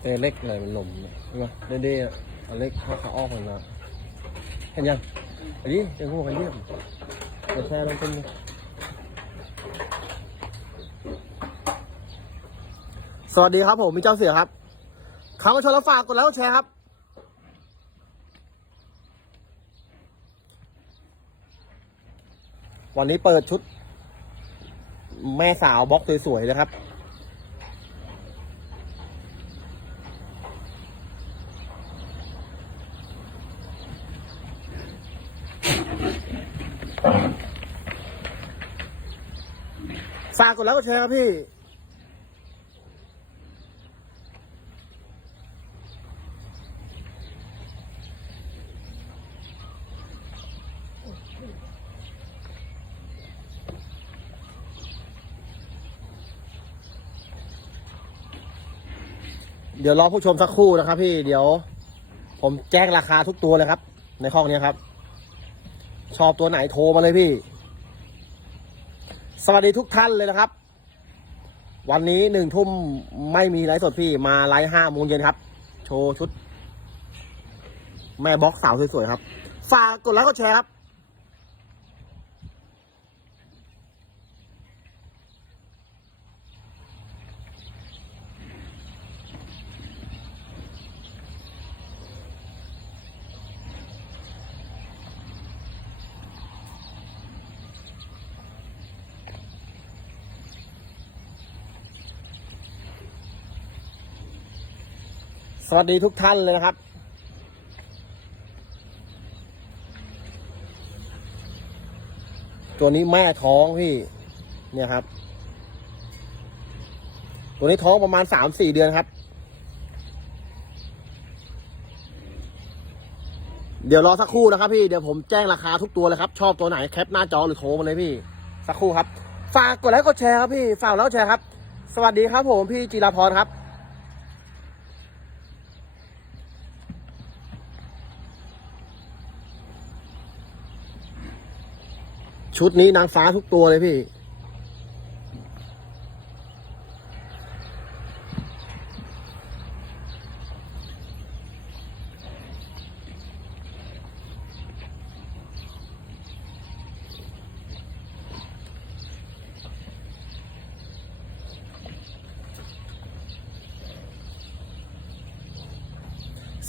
เตเล็กอะไรมันหล่มใช่ไหมเด้ๆอะเอาเล็กเขาขาออกมันมาเห็นยังอันนี้ยังหัวกันเยี่ยมกดแชร์ลงเป็นสวัสดีครับผมมีเจ้าเสือครับเข้ามาชมแล้วฝากกดไลค์กดแชร์ครับวันนี้เปิดชุด แม่สาวบล็อกสวยๆเลยครับ กดไลค์กดแชร์ครับพี่เดี๋ยวรอผู้ชมสักครู่นะครับ พี่เดี๋ยว ผมแจ้งราคาทุกตัวเลยครับ ในข้องนี้ครับ ชอบตัวไหนโทรมาเลยพี่ สวัสดีทุกท่านเลยนะครับ วันนี้หนึ่งทุ่มไม่มีไลฟ์สดพี่มาไลฟ์ห้าโมงเย็นครับ โชว์ชุด แม่บล็อกสาวสวยๆครับ ฝากกดไลค์กดแชร์ครับ สวัสดีทุกท่านเลยนะครับ ตัวนี้แม่ท้องพี่ เนี่ยครับ ตัวนี้ท้องประมาณสามสี่เดือนครับ เดี๋ยวรอสักครู่นะครับพี่ เดี๋ยวผมแจ้งราคาทุกตัวเลยครับ ชอบตัวไหนแคปหน้าจอหรือโทรมาเลยพี่ สักครู่ครับ ฝากกดไลค์กดแชร์ครับพี่ ฝากแล้วแชร์ครับ สวัสดีครับผมพี่จิราพรครับ ชุดนี้นางฟ้าทุกตัวเลยพี่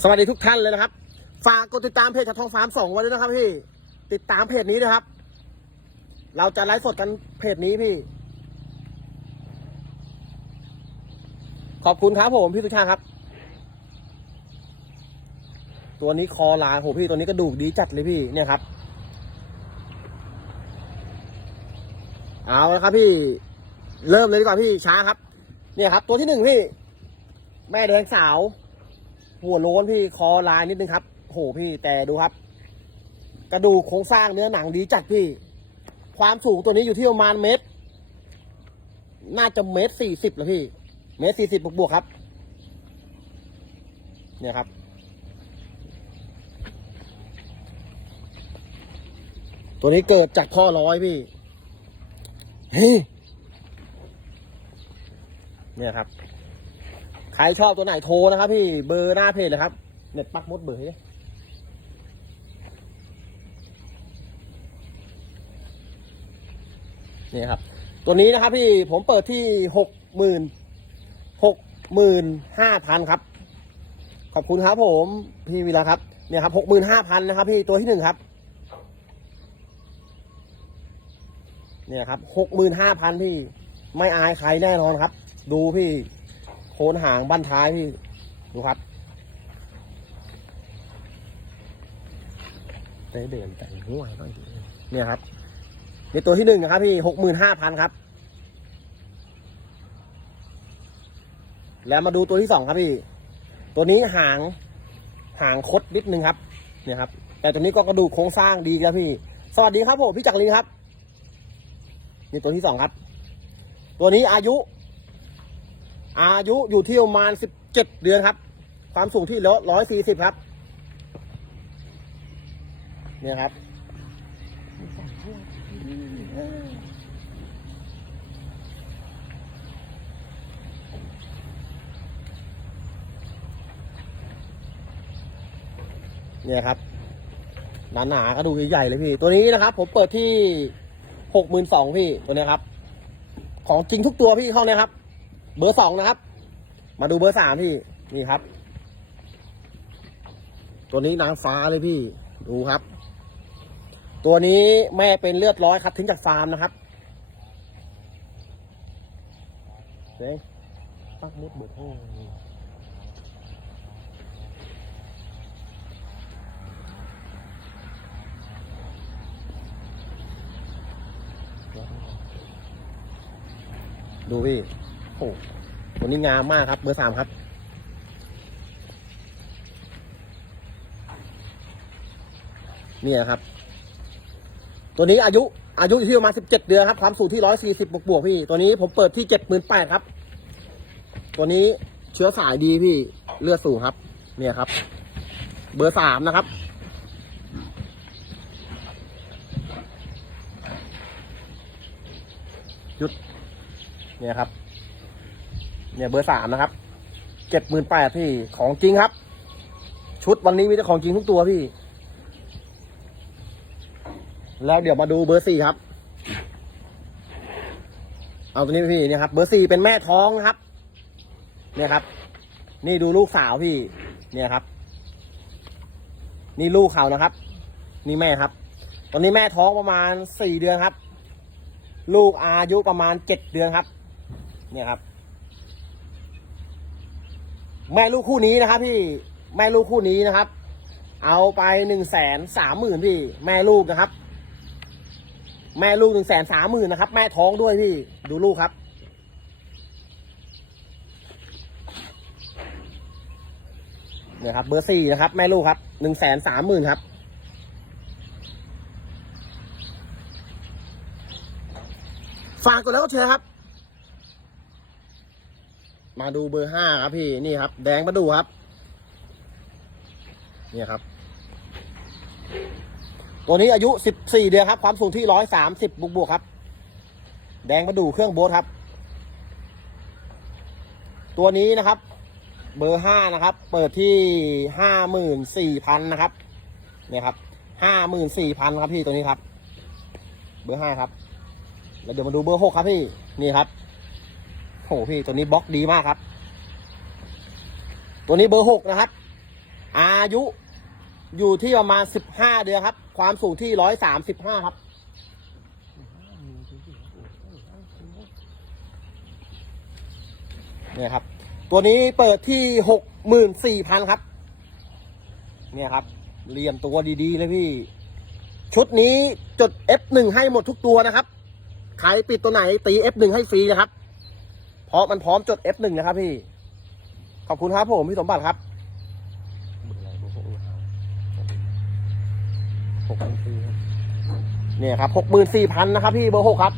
สวัสดีทุกท่านเลยนะครับ ฝากกดติดตามเพจจากทองฟาร์มสองไว้ด้วยนะครับพี่ ติดตามเพจนี้นะครับ เราจะไลฟ์สดกันเพจนี้พี่ ขอบคุณครับผมพี่สุชาติครับ ตัวนี้คอลายโหพี่ตัวนี้กระดูกดีจัดเลยพี่เนี่ยครับ เอาละครับพี่ เริ่มเลยดีกว่าพี่ช้าครับ เนี่ยครับ ตัวที่หนึ่งพี่ แม่แดงสาว หัวโล้นพี่คอลายนิดนึงครับโหพี่แต่ดูครับ กระดูกโครงสร้างเนื้อหนังดีจัดพี่ ความสูงตัวนี้อยู่ที่ประมาณเมตร น่าจะเมตรสี่สิบแล้วพี่ เมตรสี่สิบบวกๆครับ เนี่ยครับ ตัวนี้เกิดจากพ่อร้อยพี่ เฮ้ยเนี่ยครับ ใครชอบตัวไหนโทรนะครับพี่ เบอร์หน้าเพจเลยครับ เน็ตปักมดเบอร์ให้ นี่ครับ ตัวนี้นะครับพี่ผมเปิดที่หกหมื่นหกหมื่นห้าพันครับ ขอบคุณครับผมพี่วีระครับเนี่ยครับหกหมื่นห้าพันนะครับ พี่ตัวที่หนึ่งครับ เนี่ยครับหกหมื่นห้าพันพี่ไม่อายใครแน่นอนครับ ดูพี่โคนหางบั้นท้ายพี่ดูครับได้เดินแต่งหัวบ้างดิเนี่ยครับ นี่ตัวที่หนึ่งนะครับพี่หกหมื่นห้าพันครับ แล้วมาดูตัวที่สองครับพี่ ตัวนี้หางหางคดนิดนึงครับ เนี่ยครับ แต่ตัวนี้ก็กระดูกโครงสร้างดีครับพี่ สวัสดีครับผมพี่จักรีครับ นี่ตัวที่สองครับ ตัวนี้อายุ อายุอยู่ที่ประมาณสิบเจ็ดเดือนครับ ความสูงที่ร้อยสี่สิบครับ เนี่ยครับ เนี่ยครับหนาหนาก็ดูใหญ่เลยพี่ ตัวนี้นะครับ ผมเปิดที่หกหมื่นสองพี่ตัวนี้ครับ ของจริงทุกตัวพี่เข้าเนี่ยครับ เบอร์สองนะครับ มาดูเบอร์สามพี่นี่ครับ ตัวนี้นางฟ้าเลยพี่ดูครับ ตัวนี้แม่เป็นเลือดร้อยคัดทิ้งจากฟาร์มนะครับเฮ้ยปักมุดบุกห้องดูพี่โอ้ตัวนี้งามมากครับ เบอร์สามครับ เนี่ยครับ ตัวนี้อายุอายุอยู่ที่ประมาณสิบเจ็ดเดือนครับความสูงที่ร้อยสี่สิบบวกบวกๆพี่ ตัวนี้ผมเปิดที่เจ็ดหมื่นแปดครับ ตัวนี้เชื้อสายดีพี่เลือดสูงครับ เนี่ยครับ เบอร์สามนะครับยุด เนี่ยครับ เนี่ยเบอร์สามนะครับเจ็ดหมื่นแปดพี่ของจริงครับ ชุดวันนี้มีแต่ของจริงทุกตัวพี่ แล้วเดี๋ยวมาดูเบอร์สี่ครับ เอาตัวนี้พี่เนี่ยครับ เบอร์สี่เป็นแม่ท้องนะครับ เนี่ยครับ นี่ดูลูกสาวพี่ เนี่ยครับ นี่ลูกเขานะครับ นี่แม่ครับ ตอนนี้แม่ท้องประมาณสี่เดือนครับ ลูกอายุประมาณเจ็ดเดือนครับ เนี่ยครับ แม่ลูกคู่นี้นะครับ พี่ แม่ลูกคู่นี้นะครับเอาไปหนึ่งแสนสามหมื่นพี่ แม่ลูกนะครับ แม่ลูกหนึ่งแสนสามหมื่นนะครับ แม่ท้องด้วยพี่ ดูลูกครับ เนี่ยครับ เบอร์สี่นะครับ แม่ลูกครับหนึ่งแสนสามหมื่นครับ ฝากกดแล้วก็แชร์ครับ มาดูเบอร์ห้าครับพี่ นี่ครับ แดงมาดูครับ เนี่ยครับ ตัวนี้อายุ 14 เดือนครับ ความสูงที่ 130 บวกบวกครับ แดงมาดูเครื่องโบ๊ทครับ ตัวนี้นะครับ เบอร์ 5 นะครับ เปิดที่ 54,000 นะครับ เนี่ยครับ 54,000 ครับพี่ตัวนี้ครับ เบอร์ 5 ครับ แล้วเดี๋ยวมาดูเบอร์ 6 ครับพี่ นี่ครับโหพี่ตัวนี้บล็อกดีมากครับ ตัวนี้เบอร์ 6 นะครับ อายุอยู่ที่ประมาณสิบห้าเดือนครับ ความสูงที่ร้อยสามสิบห้าครับ เนี่ยครับ ตัวนี้เปิดที่หกหมื่นสี่พันครับ เนี่ยครับเรียมตัวดีๆเลยพี่ ชุดนี้จด F1 ให้หมดทุกตัวนะครับ ใครปิดตัวไหนตี F1 ให้ฟรีนะครับ เพราะมันพร้อมจด F1 นะครับพี่ ขอบคุณครับผมพี่สมบัติครับ หกหมื่นสี่เนี่ยครับหกหมื่นสี่พันนะครับ พี่เบอร์หกครับ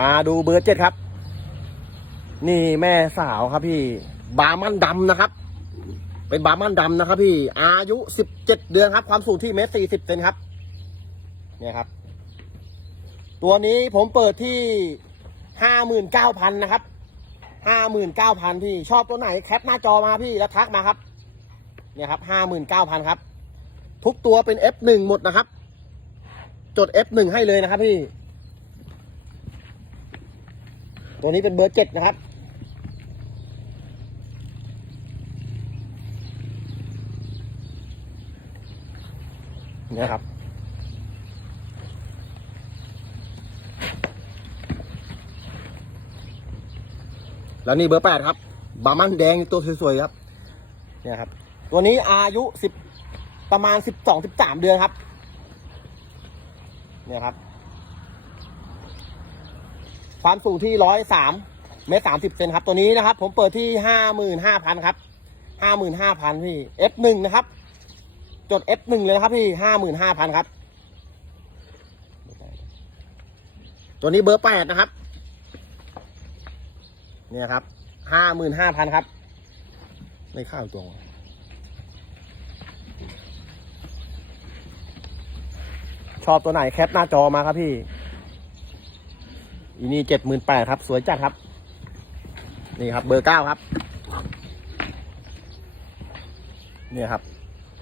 มาดูเบอร์เจ็ดครับ นี่แม่สาวครับพี่ บามันดำนะครับ เป็นบามันดำนะครับ พี่ อายุสิบเจ็ดเดือนครับ ความสูงที่เมตรสี่สิบเซนครับ เนี่ยครับ ตัวนี้ผมเปิดที่ห้าหมื่นเก้าพันนะครับห้าหมื่นเก้าพันพี่ ชอบตัวไหนแคปหน้าจอมาพี่แล้วทักมาครับ เนี่ยครับห้าหมื่นเก้าพันครับ ทุกตัวเป็น F1 หมดนะครับ จด F1 ให้เลยนะครับพี่ ตัวนี้เป็นเบอร์เจ็ดนะครับ เนี่ยครับแล้วนี่เบอร์แปดครับ บามันแดงตัวสวยๆครับ เนี่ยครับ ตัวนี้อายุสิบประมาณสิบสองสิบสามเดือนครับ เนี่ยครับ ความสูงที่ร้อยสามเมตรสามสิบเซนครับ ตัวนี้นะครับ ผมเปิดที่ห้าหมื่นห้าพันครับห้าหมื่นห้าพันพี่ F หนึ่งนะครับ จด F หนึ่งเลยครับพี่ห้าหมื่นห้าพันครับ ตัวนี้เบอร์แปดนะครับ เนี่ยครับห้าหมื่นห้าพันครับ ไม่ข้าวตัววะ ชอบตัวไหนแคปหน้าจอมาครับพี่อีนี่เจ็ดหมื่นแปดครับ สวยจัดครับ นี่ครับ เบอร์เก้าครับ เนี่ยครับ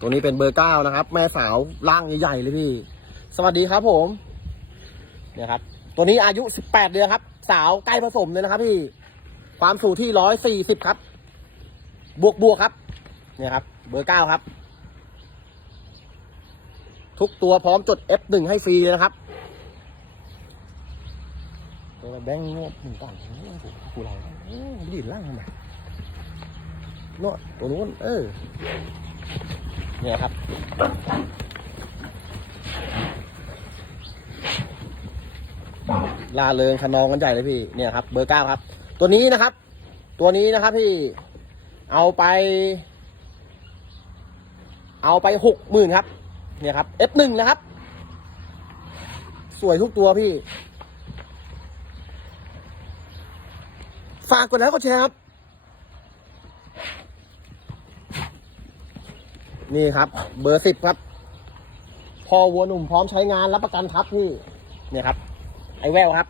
ตัวนี้เป็นเบอร์เก้านะครับ แม่สาวร่างใหญ่ๆเลยพี่ สวัสดีครับผม เนี่ยครับ ตัวนี้อายุสิบแปดเดือนครับ สาวใกล้ผสมเลยนะครับ พี่ ความสูงที่ร้อยสี่สิบครับ บวกบวกครับ เนี่ยครับ เบอร์เก้าครับ ทุกตัวพร้อมจด F1 ให้ฟรีเลยนะครับตัวแบงค์น้ตหนึ่งก่อนโหกูเราโอ้ยยืนล่างทำไมโน้ตตัวนู้นเออเนี่ยครับ ลาเริงขนองกันใหญ่เลยพี่ เนี่ยครับ เบอร์เก้าครับ ตัวนี้นะครับ ตัวนี้นะครับพี่ เอาไป เอาไปหกหมื่นครับ เนี่ยครับ F1 นะครับ สวยทุกตัวพี่ ฝากกดไลค์กดแชร์ครับ นี่ครับ เบอร์สิบครับ พอวัวหนุ่มพร้อมใช้งานรับประกันครับพี่ เนี่ยครับ ไอแววครับ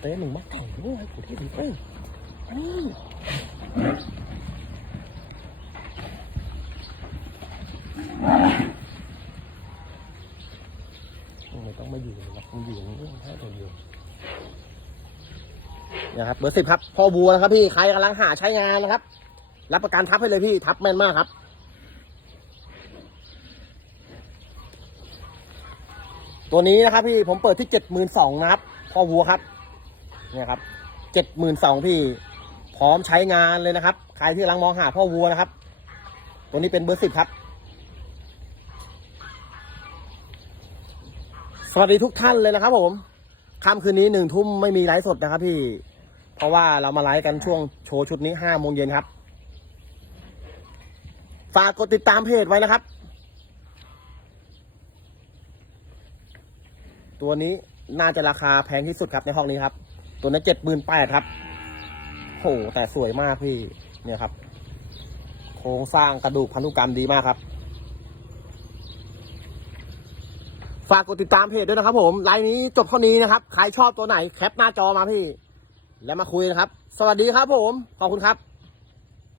เต้หนึ่งมาไก่งด้วยกูที่ดีเอ้ยนี่ไม่ต้อง มาอยู่นะมึงอยู่นี้ให้ตัวอยู่นี่ยครับเบอร์สิบครับพ่อบัวนะครับพี่ใครกำลังหาใช้งานนะครับ รับประกันทับให้เลยพี่ทับแม่นมากครับตัวนี้นะครับพี่ผมเปิดที่เจ็ดหมื่นสองนะครับพ่อวัวครับ เนี่ยครับเจ็ดหมื่นสองพี่ พร้อมใช้งานเลยนะครับ ใครที่กำลังมองหาพ่อวัวนะครับ ตัวนี้เป็นเบอร์สิบครับ สวัสดีทุกท่านเลยนะครับผมค่ำคืนนี้หนึ่งทุ่มไม่มีไลฟ์สดนะครับพี่ เพราะว่าเรามาไลฟ์กันช่วงโชว์ชุดนี้ห้าโมงเย็นครับ ฝากกดติดตามเพจไว้นะครับ ตัวนี้น่าจะราคาแพงที่สุดครับในห้องนี้ครับ ตัวนี้เจ็ดหมื่นแปดครับโหแต่สวยมากพี่ เนี่ยครับ โครงสร้างกระดูกพันธุกรรมดีมากครับ ฝากกดติดตามเพจด้วยนะครับผมไลน์นี้จบเท่านี้นะครับ ใครชอบตัวไหนแคปหน้าจอมาพี่ แล้วมาคุยนะครับ สวัสดีครับผม ขอบคุณครับ